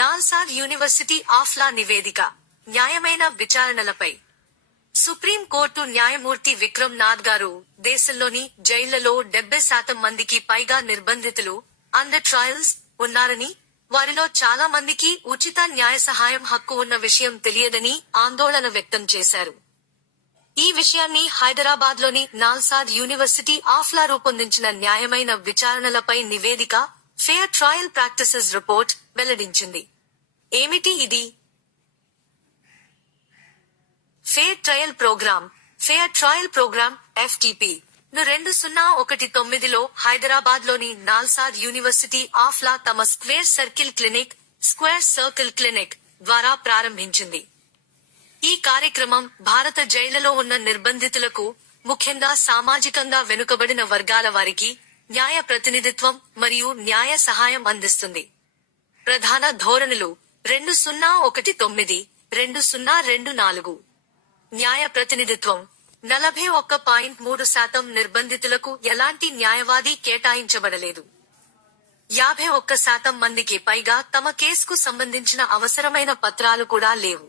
నాల్సాద్ university of law నివేదిక న్యాయమైన విచారణలపై supreme court న్యాయమూర్తి విక్రమ్ నాథ్ గారు దేశంలోని జైళ్లలో 70% మందికి పైగా నిర్బంధితులు అండర్ ట్రయల్స్ ఉన్నారని, వారిలో చాలా మందికి ఉచిత న్యాయ సహాయం హక్కు ఉన్న విషయం తెలియదని ఆందోళన వ్యక్తం చేశారు. ఈ విషయాన్ని హైదరాబాద్లోని నాల్సాద్ యూనివర్సిటీ ఆఫ్ లా రూపొందించిన న్యాయమైన విచారణలపై నివేదిక ఫెయిర్ ట్రయల్ ప్రాక్టీసెస్ రిపోర్ట్ వెల్లడించింది. ఏమిటి ఇది? ఫెయిర్ ట్రయల్ ప్రోగ్రామ్ FTP ను 2019లో హైదరాబాద్లోని నాల్సాద్ యూనివర్సిటీ ఆఫ్ లా తమ స్క్వేర్ సర్కిల్ క్లినిక్ ద్వారా ప్రారంభించింది. ఈ కార్యక్రమం భారత జైళ్లలో ఉన్న నిర్బంధితులకు, ముఖ్యంగా సామాజికంగా వెనుకబడిన వర్గాల వారికి న్యాయ ప్రతినిధిత్వం మరియు న్యాయ సహాయం అందిస్తుంది. ప్రధాన ధోరణులు 2019-2024 న్యాయ ప్రతినిధిత్వం 41.3% నిర్బంధితులకు ఎలాంటి న్యాయవాది కేటాయించబడలేదు. 51% మందికి పైగా తమ కేసుకు సంబంధించిన అవసరమైన పత్రాలు కూడా లేవు.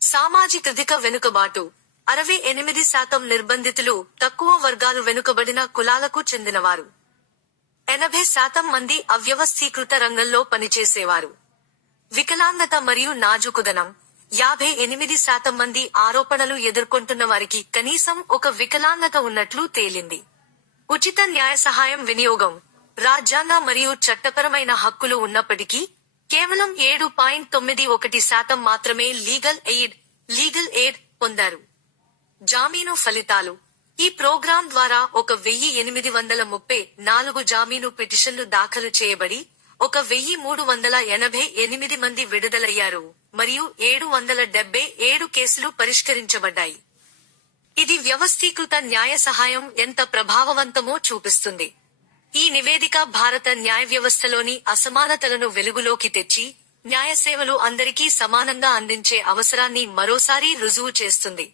సామాజిక వెనుకబాటు 68% నిర్బంధితులు తక్కువ వర్గాలు వెనుకబడిన కులాలకు చెందినవారు. 80% మంది అవ్యవస్థీకృత రంగంలో పనిచేసేవారు. వికలాంగత మరియు నాజూకుదనం 58% మంది ఆరోపణలు ఎదుర్కొంటున్న వారికి కనీసం ఒక వికలాంగత ఉన్నట్లు తేలింది. ఉచిత న్యాయ సహాయం వినియోగం రాజ్యాంగ మరియు చట్టపరమైన హక్కులు ఉన్నప్పటికీ కేవలం 7.91% మాత్రమే లీగల్ ఎయిడ్ పొందారు. జామీను ఫలితాలు ఈ ప్రోగ్రాం ద్వారా 1834 జామీను పిటిషన్లు దాఖలు చేయబడి 1388 మంది విడుదలయ్యారు మరియు 777 కేసులు పరిష్కరించబడ్డాయి. ఇది వ్యవస్థీకృత న్యాయ సహాయం ఎంత ప్రభావవంతమో చూపిస్తుంది. ఈ నివేదిక భారత న్యాయ వ్యవస్థలోని అసమానతలను వెలుగులోకి తెచ్చి న్యాయ సేవలు అందరికీ సమానంగా అందించే అవసరాన్ని మరోసారి రుజువు చేస్తుంది.